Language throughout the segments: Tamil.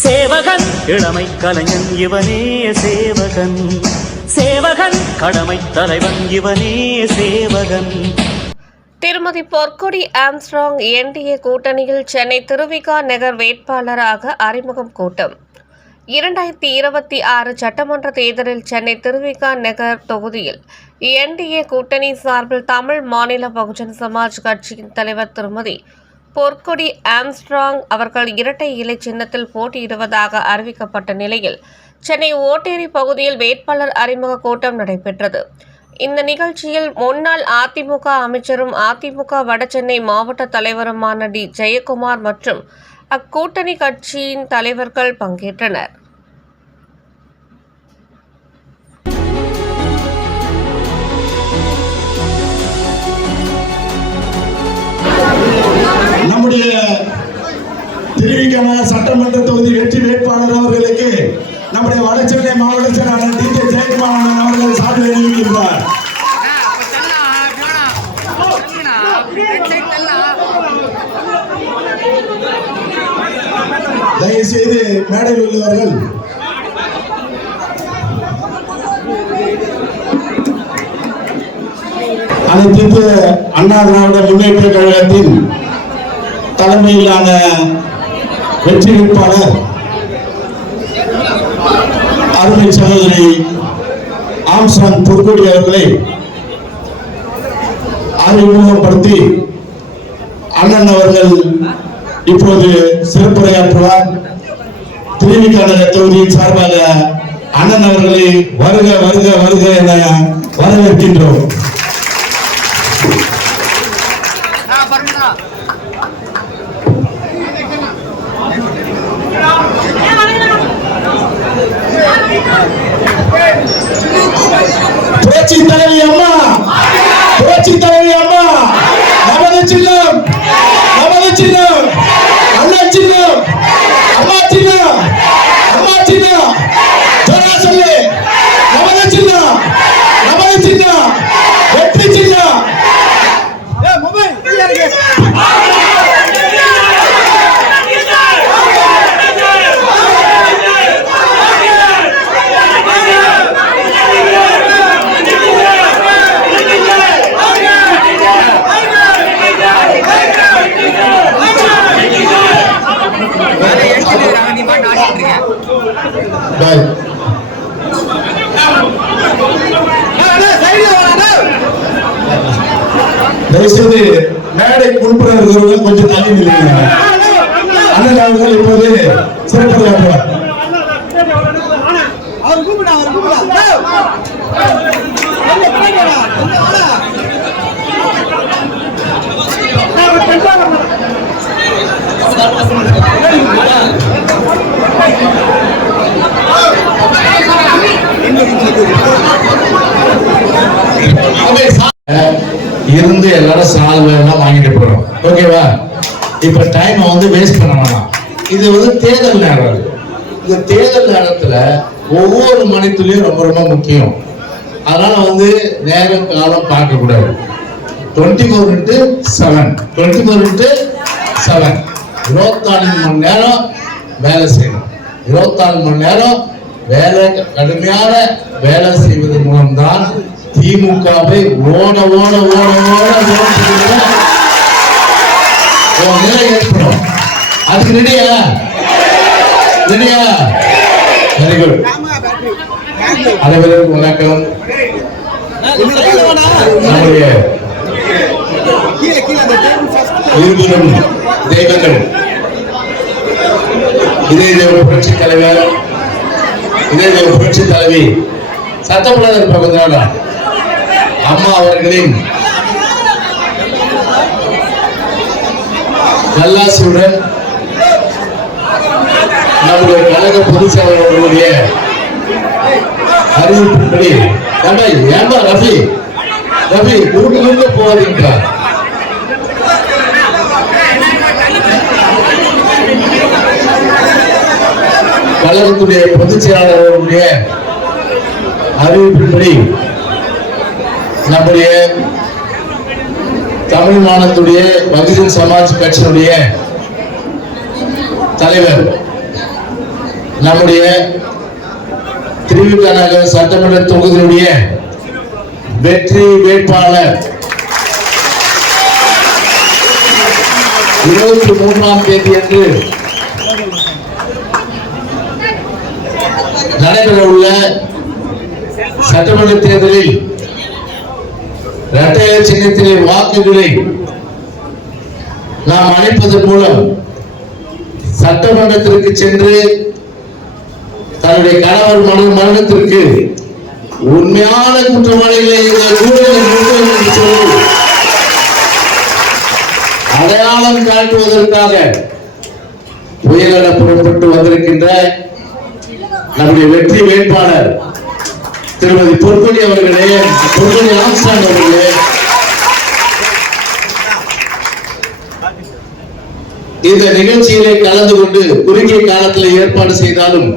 சேவகன் இளமை கலைஞன் இவனே சேவகன், சேவகன் கடமை தலைவன் இவனே சேவகன். திருமதி பொற்கொடி ஆம்ஸ்ட்ராங் என்டிஏ கூட்டணியில் சென்னை திருவிக நகர் வேட்பாளராக அறிமுகம் கூட்டம். 2026 சட்டமன்ற தேர்தலில் சென்னை திருவிக நகர் தொகுதியில் என்டிஏ கூட்டணி சார்பில் தமிழ் மாநில பகுஜன் சமாஜ் கட்சியின் தலைவர் திருமதி பொற்கொடி ஆம்ஸ்ட்ராங் அவர்கள் இரட்டை இலை சின்னத்தில் போட்டியிடுவதாக அறிவிக்கப்பட்ட நிலையில் சென்னை ஓட்டேரி பகுதியில் வேட்பாளர் அறிமுக கூட்டம் நடைபெற்றது. இந்த நிகழ்ச்சியில் முன்னாள் அதிமுக அமைச்சரும் அதிமுக வடசென்னை மாவட்ட தலைவருமான டி ஜெயக்குமார் மற்றும் அக்கூட்டணி கட்சியின் தலைவர்கள் பங்கேற்றனர். நம்முடைய திருவிக சட்டமன்ற தொகுதி வெற்றி வேட்பாளர் அவர்களுக்கு நம்முடைய வடசென்னை மாவட்ட செயலாளர் டி ஜெயக்குமார் அவர்கள் சார்பில் எழுதியிருக்கிறார். தயவுசெய்து மேடையில் உள்ளவர்கள் அனைத்து அண்ணா திராவிட முன்னேற்ற கழகத்தின் தலைமையிலான வெற்றி வேட்பாளர் அருமை சகோதரி ஆம்ஸ்ட்ராங் பொற்கொடி அவர்களை அறிமுகப்படுத்தி அண்ணன் அவர்கள் இப்போது சிறப்புரையாற்றுவார். திருவிக நகர் தொகுதியின் சார்பாக அண்ணன் அவர்களை வருக வருக வருக என வரவேற்கின்றோம். புரட்சி தலைவி அம்மா, புரட்சி தலைவி அம்மா, நமது சின்னம், நமது சின்னம், அண்ணா சின்னம், அம்மா சின்னம், அம்மா சின்னம், ஜோரா சொல்லு, நமது சின்னம், நமது சின்னம், வெற்றி சின்னம். தயவுசெய்து மேடை முன்புற இருக்கிறவர்கள் கொஞ்சம் தள்ளி நில்லுங்க. அண்ணன் அவர்கள் இப்போது சிறப்புரையாற்றுவார். இருந்து எல்லாரும் சால்வெல்லாம் வாங்கிட்டு போறோம். ஓகேவா? இப்ப டைம் வேஸ்ட் பண்ணலாம். இது தேர்தல் நேரம். இந்த தேர்தல் நேரத்துல ஒவ்வொரு மணித்துளியும் ரொம்ப ரொம்ப முக்கியம். அதனால நேரம் காலம் பார்க்க கூடாது. 24x7 24 மணி நேரம் வேலை செய்யணும். 24 மணி நேரம் வேலை, கடுமையான வேலை செய்வதன் மூலம்தான் திமுகவை ஓட ஓட ஓட ஓட நிலை ஏற்படும். அதுக்கு ரெடியா? ரெடியா? Very good. அனைவருக்கும் வணக்கம். நம்முடைய இருவரும் தெய்வங்கள், இதே புரட்சி தலைவர், இதே புரட்சி தலைவி சட்டமன்ற பகுதியான அம்மா அவர்களின் நல்லாசியுடன் நம்முடைய கழக பொதுச் செயலாளர்களுடைய அறிவிப்பின்படி ஏமா ரஃபி ரஃபி குறுக்கு போவாதீங்கிறார். கழகத்துடைய பொதுச் செயலாளர்களுடைய அறிவிப்பின்படி நம்முடைய தமிழ் மாநிலத்துடைய பகுஜன் சமாஜ் கட்சியினுடைய தலைவர் நம்முடைய திருவிக நகர் சட்டமன்ற தொகுதியுடைய வெற்றி வேட்பாளர் 23ஆம் தேதி அன்று நடைபெற உள்ள சட்டமன்ற தேர்தலில் இரட்டை இலை சின்னத்திலே வாக்குகளை நாம் அளிப்பதன் மூலம் சட்டமன்றத்திற்கு சென்று தன்னுடைய கணவர் மரணத்திற்கு உண்மையான குற்றவாளிகளை அடையாளம் காட்டுவதற்காக புயலென புறப்பட்டு வந்திருக்கின்ற நம்முடைய வெற்றி வேட்பாளர் திருமதி பொற்கொடி அவர்களே, பொற்கொடி ஆம்ஸ்ட்ராங் அவர்களே, இந்த நிகழ்ச்சியிலே கலந்து கொண்டு குறுகிய காலத்தில் ஏற்பாடு செய்தாலும்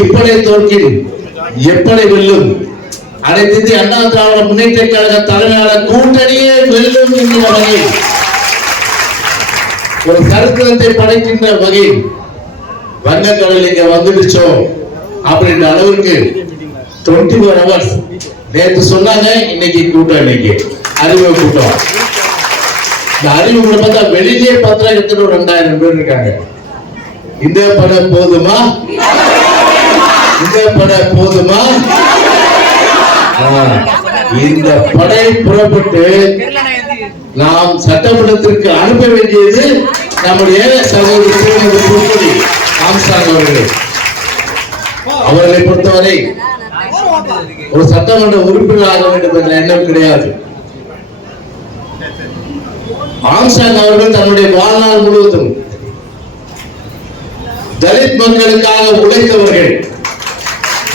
இப்படை தோற்கின் எப்படி வெல்லும், அனைத்து இந்திய அண்ணா திராவிட முன்னேற்ற கழக தலைமையாளர் கூட்டணியே வெல்லும் என்கிற வகையில் ஒரு கருத்தரத்தை படைக்கின்ற வகையில் வங்கக்கடல் இங்க வந்துடுச்சோ அப்படின்ற அளவுக்கு 24 hours நேற்று சொன்னாங்க. இன்னைக்கு கூட்டம், இன்னைக்கு அறிமுக கூட்டம். இந்த அறிமுக பார்த்தா வெளியே பார்த்தா கிட்ட 2000 பேர் இருக்காங்க. இந்த படம் போதுமா? இந்த படம் போதுமா? இந்த படை புறப்பட்டு நாம் சட்டமன்றத்திற்கு அனுப்ப வேண்டியது நம்முடைய சகோதரி ஆம்ஸ்ட்ராங் அவர்களை பொறுத்தவரை ஒரு சட்டமன்ற உறுப்பினர் ஆக வேண்டும் என்ற எண்ணம் கிடையாது. ஆம்ஸ்ட்ராங் அவர்கள் தன்னுடைய வாழ்நாள் முழுவதும் தலித் மக்களுக்காக உழைத்தவர்கள்,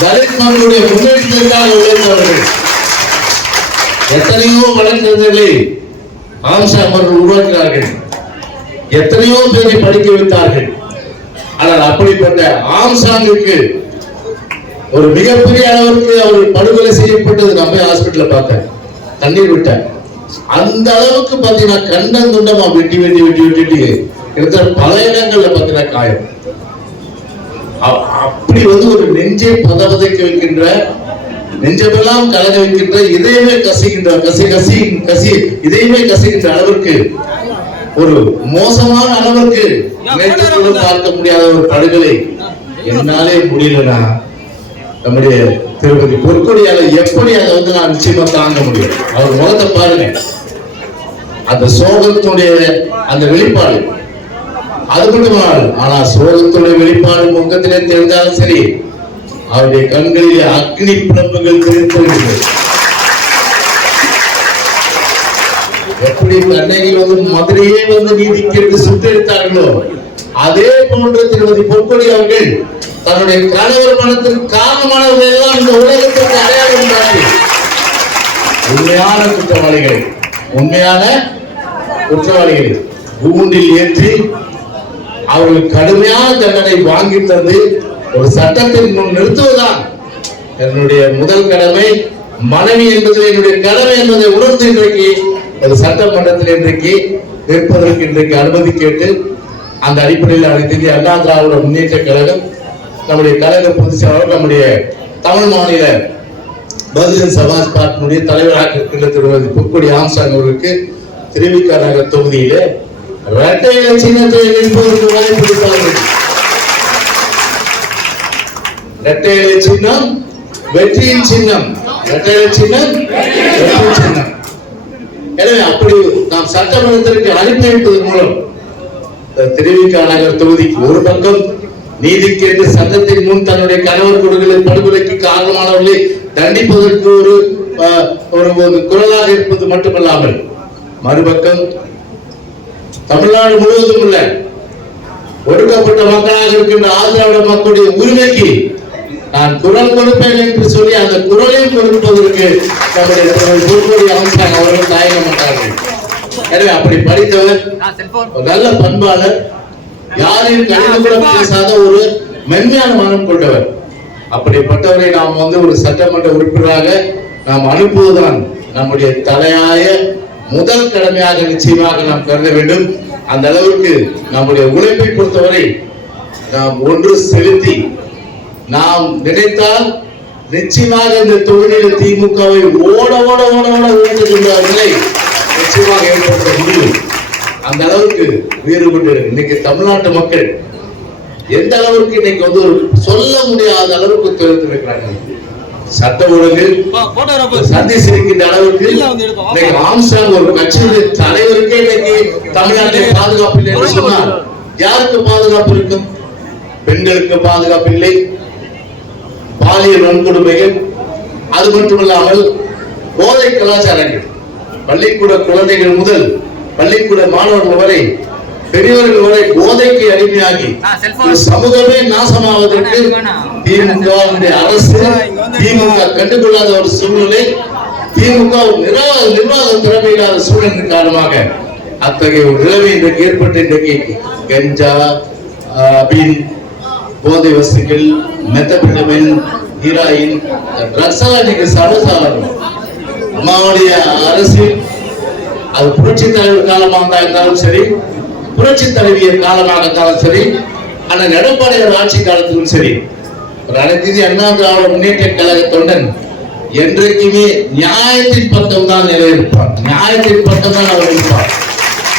தலித் மக்களுடைய முன்னேற்றத்திற்காக உழைத்தவர்கள். எத்தனையோ வழக்கறிஞர்களை ஆம்ஸ்ட்ராங் அவர்கள் உருவாக்கினார்கள், எத்தனையோ பேரை படிக்க வைத்தார்கள். ஆனால் அப்படிப்பட்ட ஆம்ஸ்ட்ராங்குக்கு ஒரு மிகப்பெரிய அளவிற்கு அவர் படுகொலை செய்யப்பட்டது நம்ம ஹாஸ்பிட்டல்ல பார்த்தேன், தண்ணீர் விட்ட அந்த அளவுக்கு பாத்தீங்கன்னா கண்டம் துண்டமா வெட்டி வெட்டி வெட்டி வெட்டிட்டு இருக்கிற பல இடங்கள்ல பாத்தீங்கன்னா காயம். அப்படி ஒரு நெஞ்சை பதவதைக்க வைக்கின்ற, நெஞ்சமெல்லாம் கலக வைக்கின்ற, இதயமே கசிகின்ற கசி கசி கசி இதயமே கசிகின்ற அளவிற்கு ஒரு மோசமான அளவிற்கு நினைத்து பார்க்க முடியாத ஒரு படுகொலை என்னாலே முடியலனா நம்முடைய திருப்பதி பொற்கொடியால எப்படி அதை நான் நிச்சயமா தாங்க முடியும். அவர் முகத்தை பாருங்க, அந்த சோகத்துடைய அந்த வெளிப்பாடு அது மட்டும். ஆனா சோகத்துடைய வெளிப்பாடு முகத்திலே தெரிந்தாலும் சரி, அவருடைய கண்களிலே அக்னி பிளம்புகள் தெரிந்து எப்படி கண்ணகியில் மதுரையே நீதி கேட்டு சுட்டெடுத்தார்களோ அதே போன்று திருமதி பொற்கொடி அவர்கள் தன்னுடைய கணவர் மனத்திற்கு காரணமானவர்கள் எல்லாம் இந்த உலகத்திற்கு அடையாளம் காட்டி உண்மையான குற்றவாளிகள், உண்மையான குற்றவாளிகள் கூண்டில் ஏற்றி அவர்கள் கடுமையான தண்டனை வாங்கி தந்து ஒரு சட்டத்தின் முன் நிறுத்துவதுதான் என்னுடைய முதல் கடமை. மனைவி என்பது என்னுடைய கடமை என்பதை உணர்ந்து இன்றைக்கு ஒரு சட்டமன்றத்தில் இன்றைக்கு நிற்பதற்கு இன்றைக்கு அனுமதி கேட்டு அந்த அடிப்படையில் அனைத்து இந்திய அண்ணா திராவிட முன்னேற்ற கழகம் நம்முடைய கழக பொதுச் செயலாளர் நம்முடைய தமிழ் மாநில பகுஜன் சமாஜ் பார்ட்டியுடைய தலைவராக இருக்கின்ற திருமதி பொற்கொடி ஆம்ஸ்ட்ராங் அவர்களுக்கு திருவிக நகர் தொகுதியிலே இரட்டை இலை சின்னத்தை நிற்பதற்கு வாய்ப்பளித்தார்கள். இரட்டை இலை சின்னம் வெற்றியின் சின்னம், இரட்டை இலை சின்னம் வெற்றியின் சின்னம். எனவே அப்படி நாம் சட்டமன்றத்திற்கு அனுப்பி வைப்பதன் மூலம் திருவிக நகர் தொகுதிக்கு ஒரு பக்கம் நீதி கேட்டு சட்டத்தின் முன் தன்னுடைய கணவர் கொடுகளின் படுகொலைக்கு காரணமானவர்களை தண்டிப்பதற்கு ஒரு குரலாக இருப்பது மட்டுமல்லாமல், மறுபக்கம் தமிழ்நாடு முழுவதும் உள்ள ஒடுக்கப்பட்ட மக்களாக இருக்கின்ற ஆந்திராவிட மக்களுடைய உரிமைக்கு நான் குரல் கொடுப்பேன் என்று சொல்லி அந்த குரலையும் கொடுப்பதற்கு நம்முடைய பொற்கொடி ஆம்ஸ்ட்ராங் அவர்கள் தயங்க மாட்டார்கள். எனவே அப்படி படித்தவர், நல்ல பண்பாளர், யாரையும் கடிதம் கூட பேசாத ஒரு மென்மையான மனம் கொண்டவர். அப்படிப்பட்டவரை நாம் ஒரு சட்டமன்ற உறுப்பினராக நாம் அனுப்புவதுதான் நம்முடைய தலையாய முதல் கடமையாக நிச்சயமாக நாம் கருத வேண்டும். அந்த அளவுக்கு நம்முடைய உழைப்பை பொறுத்தவரை நாம் ஒன்று செலுத்தி நாம் நினைத்தால் நிச்சயமாக இந்த தொகுதியில் திமுகவை ஓட ஓட ஓட ஓட ஓட்டுகின்ற நிலை நிச்சயமாக ஏற்படுத்த முடியும். அந்த அளவுக்கு வேறுபட்டு இன்னைக்கு தமிழ்நாட்டு மக்கள் எந்த அளவுக்கு இன்னைக்கு வந்து ஒரு சொல்ல முடியாத அளவுக்கு தெரிவித்திருக்கிறாங்க. சட்ட ஒழுங்கு சந்தி சிரிக்கின்ற அளவுக்கு இன்னைக்கு ஆம்ஸ்டாங் ஒரு கட்சியுடைய தலைவருக்கே இன்னைக்கு தமிழ்நாட்டில் பாதுகாப்பு இல்லை என்று சொன்னார். யாருக்கு பாதுகாப்பு இருக்கும்? பெண்களுக்கு பாதுகாப்பு இல்லை, பாலியல் வன்கொடுமைகள், அது மட்டுமல்லாமல் போதை கலாச்சாரங்கள், பள்ளிக்கூட குழந்தைகள் முதல் பள்ளிக்கூட மாணவர்கள் வரை பெரியவர்கள் வரை போதைக்கு அடிமையாகி ஒரு சமூகமே நாசமாவதற்கு திமுக அரசு திமுக கண்டுகொள்ளாத ஒரு சூழ்நிலை, திமுக நிர்வாக திறமையில்லாத சூழ்நிலை காரணமாக அத்தகைய ஒரு நிலைமை இன்றைக்கு ஏற்பட்டு இன்றைக்கு கஞ்சா, பின், போதை வஸ்துக்கள், மெத்தபெட்டமைன், ஹீராயின், ட்ரக்ஸ் எல்லாம் இன்னைக்கு சர்வசாதாரணம். அம்மாவுடைய அரசு அது புரட்சி தலைவர் காலமாக இருந்தாலும் சரி, புரட்சி தலைவியர் காலமாக இருந்தாலும் சரி, ஆனா எடப்பாடியார் ஆட்சி காலத்திலும் சரி, ஒரு அனைத்து இந்திய அண்ணா திராவிட முன்னேற்ற கழக தொண்டன் என்றைக்குமே நியாயத்தின் பக்கம் தான் நிலையிருப்பார். நியாயத்தின் பக்கம் தான் அவர் இருப்பார்.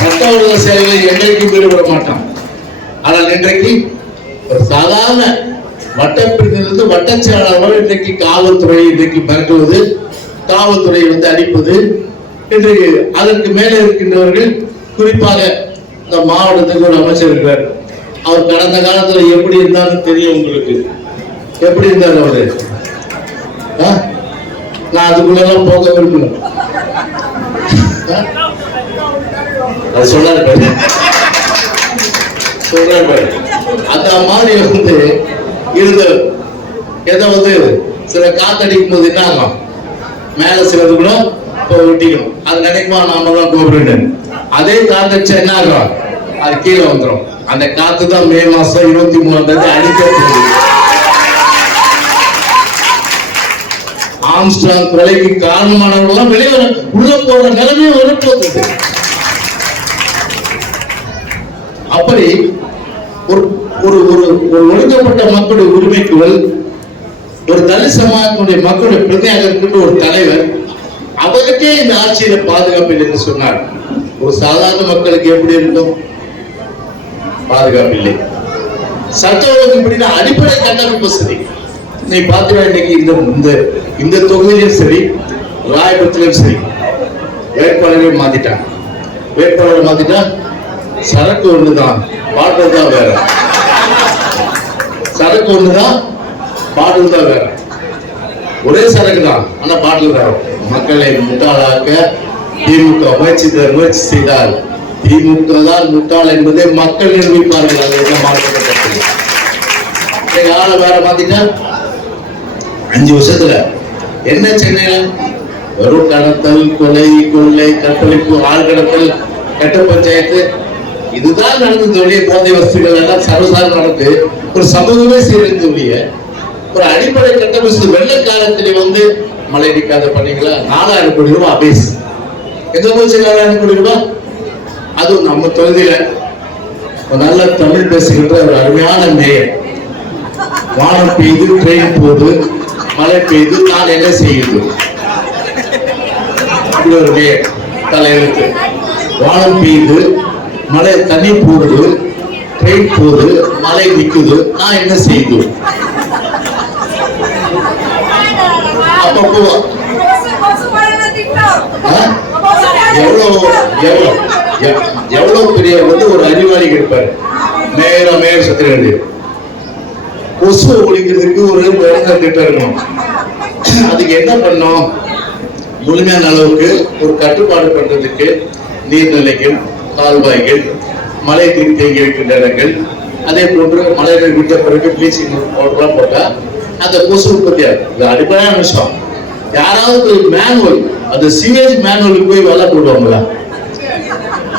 மற்றவர்கள சேவைகளில் என்றைக்கும் ஈடுபட மாட்டான். ஆனால் இன்றைக்கு ஒரு சாதாரண வட்டப்பிரிவிலிருந்து வட்டச் செயலாளர் இன்றைக்கு காவல்துறை இன்றைக்கு மிரட்டுவது, காவல்துறையை வந்து அடிப்பது, இன்றைக்கு அதற்கு மேலே இருக்கின்றவர்கள், குறிப்பாக இந்த மாவட்டத்துக்கு ஒரு அமைச்சர் இருக்கிறார். அவர் கடந்த காலத்துல எப்படி இருந்தாலும் தெரியும் உங்களுக்கு. எப்படி இருந்தார் அவரு? நான் அதுக்குள்ளெல்லாம் போக விரும்பல. அது சொல்றாரு சொல்றாரு அந்த மாதிரி வந்து இருந்த எதை வந்து சில காத்தடிக்கும் போது என்ன ஆகும், மேல சிலதுக்குள்ள ஒட்டிக்கணும். அது நினைக்குமா நாம தான் கோபுரம். அதே காத்தடிச்சா என்ன ஆகும், அது கீழே வந்துடும். அந்த காத்து தான் மே மாசம் 23 அடிக்க போகுது. ஆம்ஸ்டாங் கொலைக்கு காரணமானவர்கள் வெளியே உள்ள போற நிலைமையை வரப்போகுது. அப்படி ஒரு ஒரு ஒரு ஒடுக்கப்பட்ட மக்களுடைய உரிமைக்குள் ஒரு தலித் சமாஜத்தினுடைய மக்களுடைய பிரதியாக இருக்கின்ற ஒரு தலைவர், அவருக்கே இந்த ஆட்சியில பாதுகாப்பு என்று சொன்னார். ஒரு சாதாரண மக்களுக்கு எப்படி இருக்கும்? பாதுகாப்பு இல்லை. சட்ட ஒழுங்கு இப்படின்னா அடிப்படை கட்டமைப்பு சரி. நீ பாத்தீங்கன்னா இன்னைக்கு இந்த தொகுதியிலும் சரி, ராயபுரத்திலும் சரி, வேட்பாளரை மாத்திட்டான். வேட்பாளரை மாத்திட்டா சரக்கு ஒண்ணுதான், பாட்டில் தான் வேற. சரக்கு ஒண்ணுதான், பாட்டில் தான் வேற. ஒரே சரக்கு தான், ஆனா பாட்டில் வேற. மக்களை முட்டாளாக்க திமுக முயற்சி செய்தால் திமுக தான் முட்டாள் என்பதை மக்கள் நிரூபிப்பார்கள். அது என்ன மாற்றப்பட்டது? ஆளை வேற மாத்திட்டா 5 வருஷத்துல என்ன சென்னையில வெறும் கடத்தல், கொலை, கொள்ளை, கற்பழிப்பு, ஆள் கடத்தல், கட்ட பஞ்சாயத்து, இதுதான் நடந்தது ஒழிய போதை வசதிகள் எல்லாம் சர்வசாதாரணம் நடந்து ஒரு சமூகமே சீரழிந்து ஒழிய ஒரு அடிப்படை கட்டமைப்பு வெள்ள காலத்திலே வந்து மழை நிற்காத பண்ணீங்களா 4000 கோடி ரூபாய் அபேஸ். எங்க போச்சு 4000 கோடி ரூபாய்? அதுவும் நம்ம தொகுதியில நல்ல தமிழ் பேசுகின்ற ஒரு அருமையான மேயர், வானம் பெய்து ட்ரெயின் போது, மழை பெய்து, நான் என்ன செய்யுது, இப்படி ஒரு மேயர் தலைவருக்கு. வானம் பெய்து, மழை தண்ணி போடுது, ட்ரெயின் போகுது, மழை நிக்குது, நான் என்ன செய்யுது? அப்பப்போ எவ்வளவு பெரிய வந்து ஒரு அறிவாளி இருப்பாரு மேயர் சத்திரவேண்டி. கொசு ஒழிக்கிறதுக்கு ஒரு வேலை திட்டம் இருக்கணும். அதுக்கு என்ன பண்ணோம்? முழுமையான அளவுக்கு ஒரு கட்டுப்பாடு பண்றதுக்கு நீர்நிலைகள், கால்வாய்கள், மழை நீர் தேங்கி இருக்கின்ற இடங்கள், அதே போன்று மழை நீர் விட்ட பிறகு பிளீச்சிங் பவுடர்லாம் போட்டா அந்த கொசு உற்பத்தி ஆகும். இது அடிப்படையான விஷயம். யாராவது மேனுவல், அது சிவேஜ் மேனுவலுக்கு போய் வெலை போடுவாங்களா?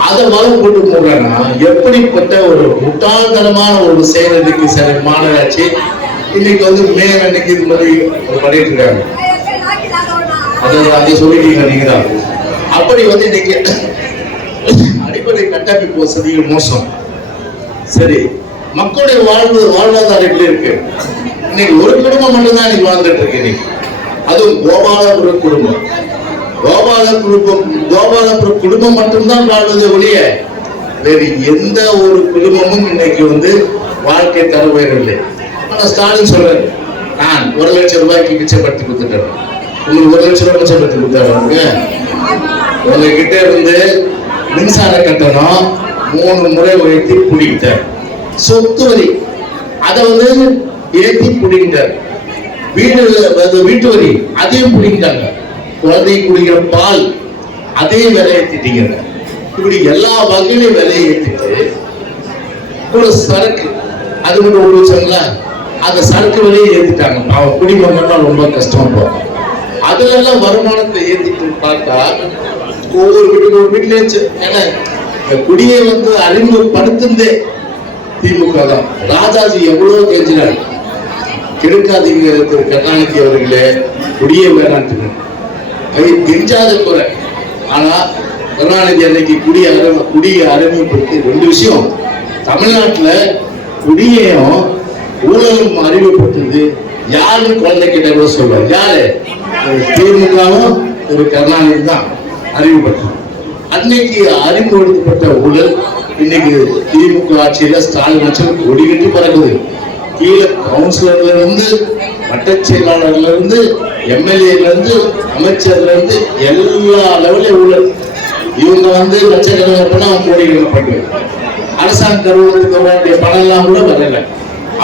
அதை வலை போட்டு போடுறாங்கன்னா எப்படிப்பட்ட ஒரு முட்டாள்தனமான ஒரு செயல் இன்னைக்கு சில மாநகராட்சி இன்னைக்கு வந்து மேயர் அன்னைக்கு இது மாதிரி பண்ணிட்டு இருக்காங்க. அதை சொல்லிட்டீங்க நீங்க தான். அப்படி வந்து இன்னைக்கு அடிப்படை கட்டமைப்பு வசதிகள் மோசம். சரி, மக்களுடைய வாழ்வாதாரம் எப்படி இருக்கு? இன்னைக்கு ஒரு குடும்பம் மட்டும்தான் இன்னைக்கு வாழ்ந்துட்டு இருக்கு. இன்னைக்கு அதுவும் கோபாலபுரம் குடும்பம், கோபாலபுரம் குடும்பம் மட்டும்தான் வாழ்வதை ஒழிய வேறு எந்த ஒரு குடும்பமும் இன்னைக்கு வாழ்க்கை தர உயரவில்லை. ஆனா ஸ்டாலின் சொல்றாரு, நான் 1 லட்சம் ரூபாய்க்கு மிச்சப்படுத்தி கொடுத்துட்டேன். உங்களுக்கு 1 லட்சம் ரூபாய் மிச்சப்படுத்தி கொடுத்தாங்க. உங்ககிட்ட மின்சார கட்டணம் 3 முறை உயர்த்தி பிடிக்கிட்டார். சொத்து வரி அதை ஏற்றி பிடிக்கிட்டார். வீட்டு வரி அதையும் பிடிக்கிட்டாங்க. குழந்தை குடிக்கிற பால் அதையும் விலை ஏற்றிட்டீங்க. இப்படி எல்லா வகையிலையும் விலையை ஏற்றிட்டு ஒரு சரக்கு அது மட்டும் ஒழிச்சாங்களா, அந்த சரக்கு விலையை ஏற்றிட்டாங்க. அவன் குடிமகன்லாம் ரொம்ப கஷ்டம். அதுல எல்லாம் வருமானத்தை ஏற்றிட்டு பார்த்தா ஒவ்வொரு வீட்டுலயே ஏன்னா குடியை அறிமுகப்படுத்துந்தே திமுக தான். ராஜாஜி எவ்வளவு கெஞ்சினார், கெடுக்காதீங்க திரு கருணாநிதி அவர்களே, குடியே வேணான்னு. அது கெஞ்சாத குறை. ஆனா கருணாநிதி அன்னைக்கு குடியை அறிமுகப்படுத்தி 2 விஷயம். தமிழ்நாட்டுல குடியையும் ஊழலும் அறிமுகப்படுத்துது யாருன்னு குழந்தை கிட்ட கூட சொல்லுவாங்க. யாரு? திமுகவும் திரு கருணாநிதி தான் அறிமுகப்படுத்துது. அன்னைக்கு அறிமுகப்படுத்தப்பட்ட ஊழல் இன்னைக்கு திமுக ஆட்சியில ஸ்டாலின் ஆட்சியில் கொடிகட்டி பறக்குது. கீழே கவுன்சிலர்ல இருந்து, வட்ட செயலாளர்ல இருந்து, எம்எல்ஏல இருந்து, அமைச்சர்ல இருந்து எல்லா லெவலையும் ஊழல். இவங்க லட்சக்கணக்கான பணம் கோடிகள் பண்ணுது. அரசாங்க கருவூலத்துக்கு வேண்டிய பணம் எல்லாம் கூட வரல.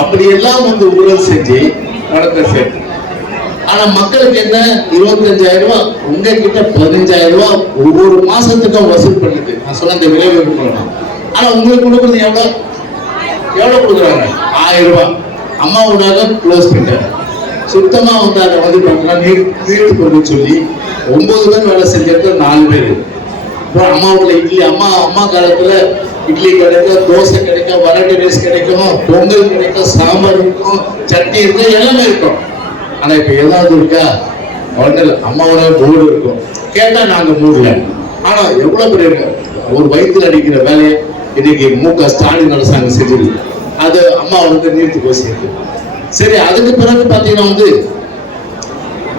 அப்படியெல்லாம் ஊழல் செஞ்சு பணத்தை சேர்த்து. ஆனா மக்களுக்கு என்ன, 25,000 ரூபாய் உங்ககிட்ட 15,000 ரூபாய் ஒவ்வொரு மாசத்துக்கும் வசூல் பண்ணுது. நான் சொன்ன இந்த விளைவு பண்ணலாம். ஆனா உங்களுக்கு கொடுக்குறது எவ்வளவு கொடுக்குறாங்க? 1000 ரூபாய். அம்மாவுடாக க்ளோஸ் பண்ணிட்டாங்க. சுத்தமா அதை நீட்டு கொண்டு சொல்லி 9 பேர் வேலை செஞ்சது 4 பேர். அம்மாவுடைய இட்லி அம்மா காலத்துல இட்லி கிடைக்கும், தோசை கிடைக்கும், வரட்டி ரைஸ் கிடைக்கும், பொங்கல் கிடைக்கும், சாம்பார் இருக்கும், சட்னி இருக்கும், எல்லாமே இருக்கும். ஆனா இப்ப ஏதாவது இருக்கா? அம்மாவோட போர்டு இருக்கும். கேட்டா நாங்க மூடல. ஆனா எவ்வளவு பேர் இருக்கு? ஒரு வயிற்றுல அடிக்கிற வேலையை இன்னைக்கு மு.க. ஸ்டாலின் அரசாங்கம் செஞ்சது. அது அம்மா நீர்த்து போய் சேர்த்து. சரி, அதுக்கு பிறகு பாத்தீங்கன்னா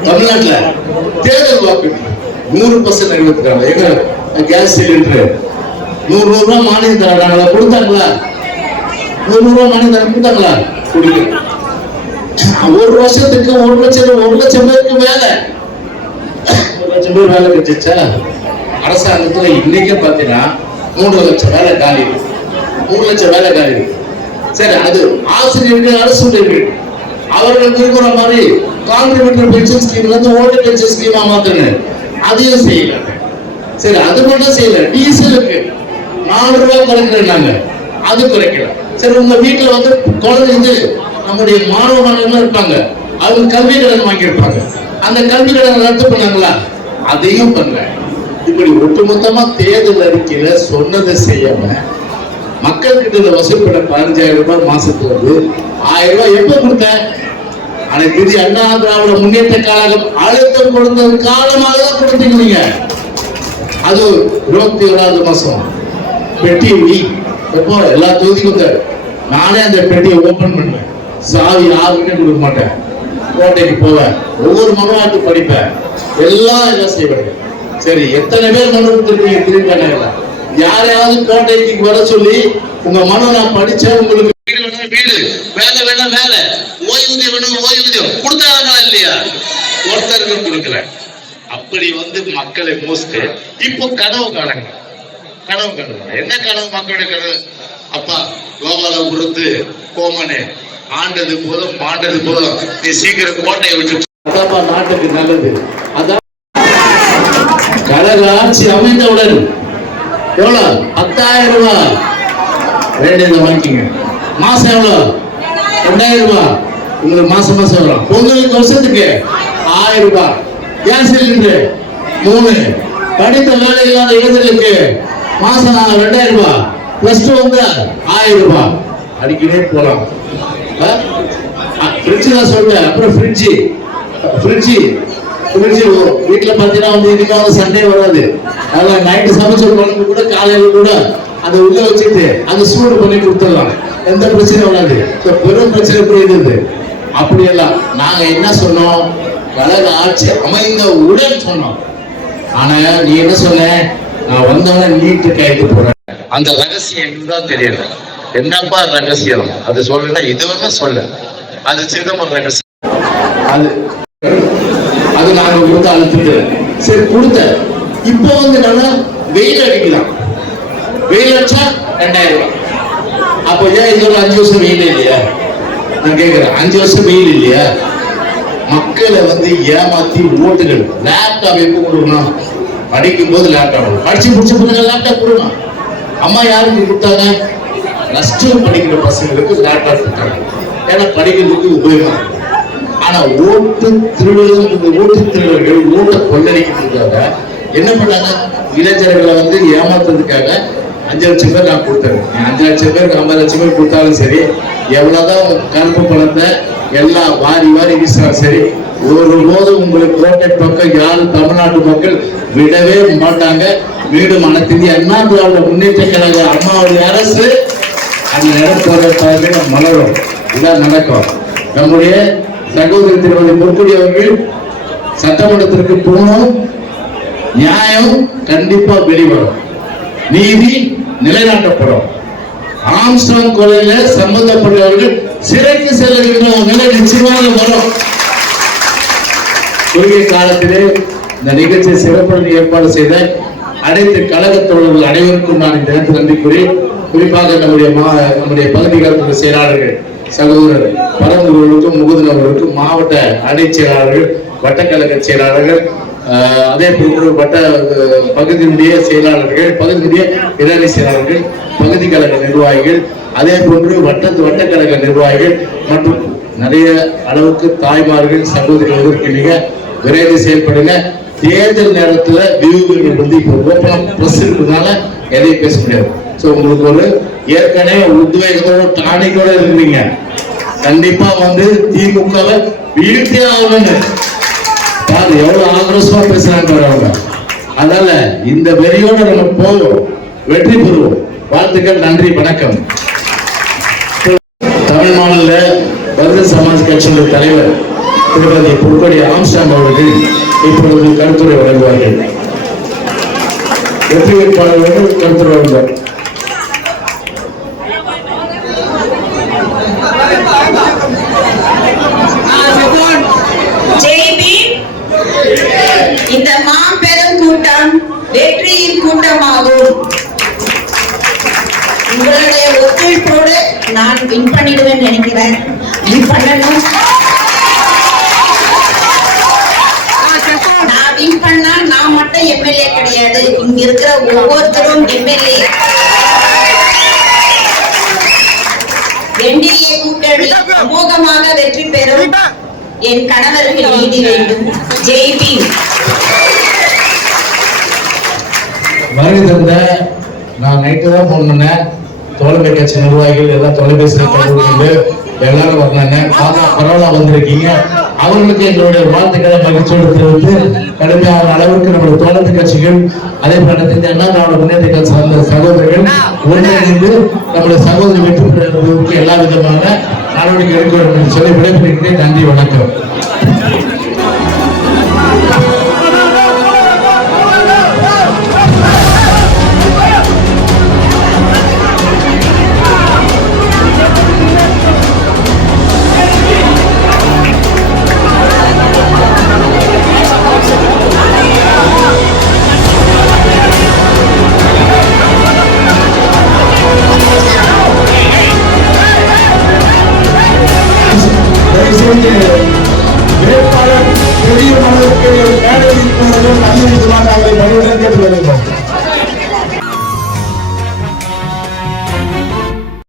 தமிழ்நாட்டுல தேர்தல் வாக்கு 100% எடுத்துக்காங்க. எங்க கேஸ் சிலிண்டர் 100 ரூபாய் மானியம் தராங்களா? கொடுத்தாங்களா? 100 ரூபாய் மானியம் தர கொடுத்தாங்களா? கொடுக்கல. ஒரு வருஷத்துக்கு 1 லட்சம் பேருக்கு வேலை, 1 லட்சம் பேர் வேலை கிடைச்சா அரசாங்கத்துல இன்னைக்கு பாத்தீங்கன்னா 3 லட்சம் வேலை காலி, 3 லட்சம் வேலை காலி. சரி, அது ஆசிரியர்கள், அரசு ஊழியர்கள் அவர்கள் இருக்கிற மாதிரி கான்ட்ரிபியூட்டரி பென்ஷன் ஸ்கீம்ல இருந்து ஓல்டு பென்ஷன் ஸ்கீமா மாத்தணும். அதையும் செய்யல. சரி, அது மட்டும் செய்யல. டீசலுக்கு 4 ரூபாய் குறைக்கிறாங்க, அது குறைக்கல. சரி, உங்க வீட்டுல குழந்தை நம்முடைய மாணவ மாணவர்கள் இருப்பாங்க, அவங்க கல்வி கடன் வாங்கியிருப்பாங்க, அந்த கல்வி கடன் ரத்து பண்ணாங்களா? அதையும் பண்ணல. இப்படி ஒட்டுமொத்தமா தேர்தல் அறிக்கையில சொன்னதை செய்யாம மக்கள் கிட்ட வசூல் பண்ண 15,000 ரூபாய் மாசத்துக்கு 1000 ரூபாய் எப்ப கொடுத்தேன்? அனைத்து இந்திய அண்ணா திராவிட முன்னேற்ற கழகம் அழுத்தம் கொடுத்தது காலமாக தான் கொடுத்தீங்க நீங்க. அது 21வது மாசம் பெட்டி எப்போ எல்லா தொகுதிக்கும் நானே அந்த பெட்டியை ஓபன் பண்ணுவேன். சாவி யாருக்கிட்டே கொடுக்க மாட்டேன். கோட்டைக்கு போவேன், ஒவ்வொரு மனுவாட்டு படிப்பேன், எல்லாம் செய்வேன். சரி, எத்தனை பேர் மனு கொடுத்துருக்கீங்க? திரும்ப யாரையாவது கோட்டைக்கு வர சொல்லி உங்க மனு நான் படிச்சேன், உங்களுக்கு வீடு வேலை வேணா வேலை, ஓய்வூதியம் வேணும் ஓய்வூதியம் கொடுத்தாங்களா இல்லையா? ஒருத்தருக்கு கொடுக்கல. அப்படி மக்களை மோஸ்ட் இப்போ கனவு காணுங்க. என்ன கனவு? மக்களுடைய கனவு, அப்பா கோபாலபுரத்து கோமனே ஆண்டது போதும் மாண்டது போதும், நீ சீக்கிரம் கோட்டையை விட்டு, அதான் நாட்டுக்கு நல்லது. அதான் கழக ஆட்சி அமைந்தவுடன் எவ்வளவு? 10,000 ரூபாய் வேண்டியதை வாங்கிங்க. மாசம் எவ்வளவு? 2,000 ரூபாய். உங்களுக்கு மாசம் வரும். பொங்கலுக்கு வருஷத்துக்கு 1000 ரூபாய். Gas cylinder 3. படித்த வேலை இல்லாத இளைஞர்களுக்கு மாசம் 2,000 ரூபாய். பிளஸ் 2 1000 ரூபாய். அடிக்கவே போலாம். ஃப்ரிட்ஜ் தான் சொல்றேன். அப்புறம் ஃப்ரிட்ஜ் வீட்டுல பாத்தீங்கன்னா இன்னைக்கு சண்டே வராது. அதெல்லாம் நைட்டு சமைச்ச குழம்பு கூட காலையில கூட அதை உள்ள வச்சுட்டு அதை சூடு பண்ணி கொடுத்துடலாம். எந்த பிரச்சனையும் வராது. பெரும் பிரச்சனை புரியுது. அப்படியெல்லாம் நாங்க என்ன சொன்னோம், கழக ஆட்சி அமைந்த உடன் சொன்னோம். ஆனா நீ என்ன சொன்ன, நான் வந்தவன நீட்டு கைட்டு போறேன். அந்த ரகசியம் தான் தெரியல. என்னப்பா ரகசியம் அது சொல்லுன்னா இதுவரை சொல்ல, அது சிதம்பரம் ரகசியம். அது அது நாங்க கொடுத்த அழுத்திட்டு சரி கொடுத்த. இப்போ வந்து நல்லா வெயில் அடிக்கலாம், வெயில் அடிச்சா 2000 ரூபாய். அப்போ ஏன் இது ஒரு 5 வருஷம் வெயில் இல்லையா? நான் கேட்கிறேன், 5 வருஷம் வெயில் இல்லையா? மக்களை வந்து ஏமாத்தி ஓட்டுகள். லேப்டாப் எப்போ கொடுக்கணும்? படிக்கும் போது லேப்டாப், படிச்சு முடிச்ச பிள்ளைங்க லேப்டாப் கொடுக்கணும். அம்மா யாருக்கு கொடுத்தாங்க? நஷ்டம் படிக்கிற பசங்களுக்கு லேப்டாப் கொடுத்தாங்க, ஏன்னா படிக்கிறதுக்கு உபயோகம். ஆனா ஓட்டு திருடர்கள், ஓட்டை கொள்ளடிக்கிறதுக்காக என்ன பண்ணாங்க? இளைஞர்களை வந்து ஏமாத்துறதுக்காக 5 லட்சம் பேர் நான் கொடுத்தேன். 5 லட்சம் பேருக்கு 50 லட்சம் பேர் கொடுத்தாலும் சரி, எவ்வளவுதான் கருப்பு பணத்தை எல்லாம் வாரி வாரி வீசினாலும் சரி, ஒருபோதும் உங்களுக்கு கோட்டை பக்கம் யாரும் தமிழ்நாட்டு மக்கள் விடவே மாட்டாங்க. மீண்டும் அனைத்து இந்திய அண்ணா திராவிட முன்னேற்ற கழக அம்மாவுடைய அரசு அந்த இடம் போராட்ட மலரும். இதான் நடக்கும். நம்முடைய சகோதரி திருமதி பொற்கொடி அவர்கள் சட்டமன்றத்திற்கு போகணும், நியாயம் கண்டிப்பா வெளிவரும், நீதி நிலைநாட்டப்படும். ஆம்ஸ்ட்ராங் கொலையில சம்பந்தப்பட்டவர்கள் சிறைக்கு செல்லுகின்ற நிலை நிச்சயமாக வரும். குறுகிய காலத்திலே இந்த நிகழ்ச்சியை சிறப்புடன் ஏற்பாடு செய்த அனைத்து கழக தோழர்கள் அனைவருக்கும் நான் இந்த நேரத்தில் நன்றி கூறி, குறிப்பாக நம்முடைய பகுதிகளுக்கு செயலாளர்கள் சகோதரர் பரம்பூர்களுக்கும் முகுதன் அவர்களுக்கும், மாவட்ட அணை செயலாளர்கள், வட்டக்கழக செயலாளர்கள், அதே போன்று வட்ட பகுதியினுடைய செயலாளர்கள், பகுதியினுடைய இரணி செயலாளர்கள், பகுதி கழக நிர்வாகிகள், அதே போன்று வட்டக்கழக நிர்வாகிகள் மற்றும் நிறைய அளவுக்கு தாய்மார்கள், சகோதரிகள் இருக்கீங்க. விரைந்து செயல்படுங்க. தேர்தல் நேரத்துல வியூகள் வந்து இப்போ ஓப்பன் பிரஸ் இருக்கிறதுனால எதையும் பேச முடியாது. ஸோ உங்களுக்கு ஒரு ஏற்கனவே உத்வேகத்தோட டானிக்கோட இருக்கிறீங்க. கண்டிப்பா வந்து திமுகவை வீழ்த்தே ஆகணும்னு பாரு, எவ்வளவு ஆக்ரோஷமா பேசுறாங்க அவங்க. அதனால இந்த வெறியோட நம்ம போவோம், வெற்றி பெறுவோம். வாழ்த்துக்கள், நன்றி, வணக்கம். தமிழ் மாநில பகுஜன் சமாஜ் கட்சியுடைய தலைவர் திருமதி பொற்கொடி ஆம்ஸ்ட்ராங் அவர்கள் இப்பொழுது கருத்துரை வழங்குவார்கள். வெற்றி வேட்பாளர்கள் கருத்துரை வழங்குவார். இந்த மாபெரும் கூட்டம் வெற்றியின் கூட்டமாகும். உங்களுடைய ஒத்துழைப்போடு நான் வின் பண்ணிடுவேன் நினைக்கிறேன். வின் பண்ணணும். நான் வின் பண்ணா நான் மட்டும் எம்எல்ஏ கிடையாது, இங்க இருக்கிற ஒவ்வொருத்தரும் எம்எல்ஏ. என்டிஏ கூட்டணி அமோகமாக வெற்றி பெறும். என் கணவருக்கு நீதி வேண்டும். ஜெய் பீம். வருகை தந்த நான் நைட்டு தான் போன் பண்ணேன். தோழமை கட்சி நிர்வாகிகள் எல்லாம் தொலைபேசியில் தொடர்பு எல்லாரும் வந்தாங்க. பரவாயில்ல வந்திருக்கீங்க. அவர்களுக்கு எங்களுடைய வாழ்த்துக்களை மகிழ்ச்சியோடு தெரிவித்து, கடுமையான அளவுக்கு நம்முடைய தோழமை கட்சிகள், அதே போல அண்ணா திராவிட முன்னேற்ற கட்சி சார்ந்த சகோதரர்கள் ஒன்றிணைந்து நம்முடைய சகோதரி வெற்றி பெறுவதற்கு எல்லா விதமான நடவடிக்கை எடுக்க வேண்டும் என்று சொல்லி விடைபெறுகிறேன். நன்றி, வணக்கம். Thank you.